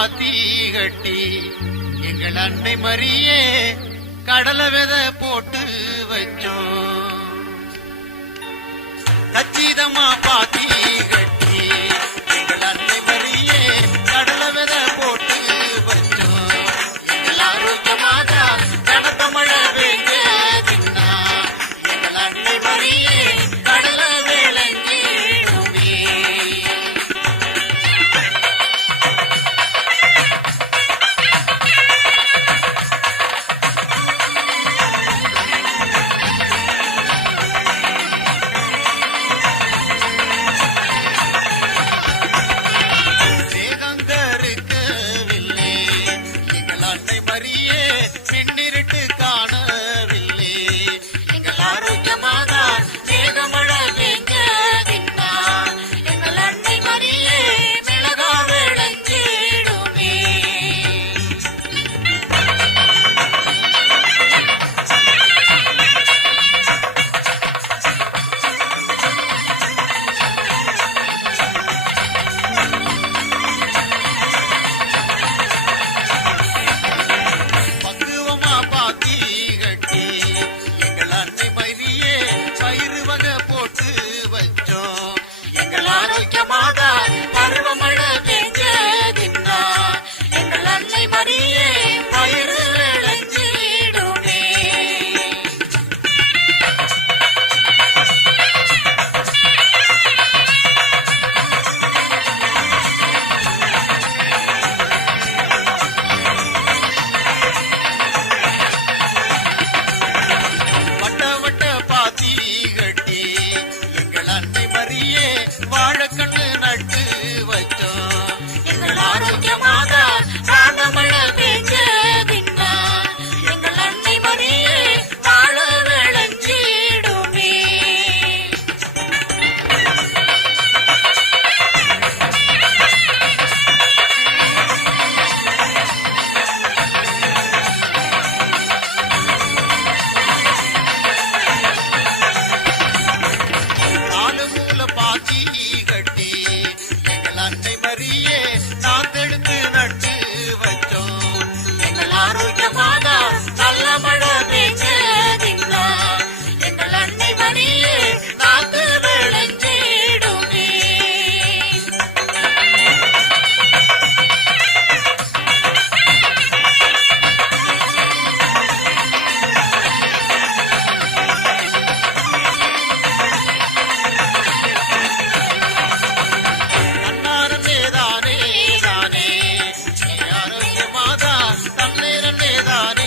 பாத்தி கட்டி எங்கள் அன்னை மரியே கடலை வித போட்டு வச்சோம். கச்சிதமா பாத்தி கட்டி எங்கள் அன்னை மரியே கடலை வித போட்டு வச்சோம். எங்கள் ஆரோக்கியமாக கனத்த மழை பெய்ய தின்னா எங்கள் அன்னை மரியே கடலை விளங்கிடுமே. மரியே பின்னிருட்டு காணவில்லை எங்கள் ஆரோக்கியமாக மேகமழை பெய்ய தின்னா எங்கள் அன்னை மரியே மிளகா விளங்கிடுமே. பயிறு வகை போட்டு வச்சோம். எங்கள் ஆரோக்கியமாக பருவமழை பெய்ய தின்னா எங்கள் அன்னை மரியே பயிறு விளைஞ்சிடுமே. வாழைக்கண்ணு நட்டு வச்சோம். எங்கள் ஆரோக்கியமாக மழை பெய்ய தின்னா எங்கள் அன்னை மரியே வாழ விளைஞ்சிடுமே. பாத்தி கட்டி எங்கள் அன்னை மரியே நாத்தெடுத்து நட்டு வச்சோம். எங்கள் ஆரோக்கியமாக நல்ல மழை பெய்ய தின்னா எங்கள் அன்னை மரியே நாத்து விளைஞ்சிடுமே. தானே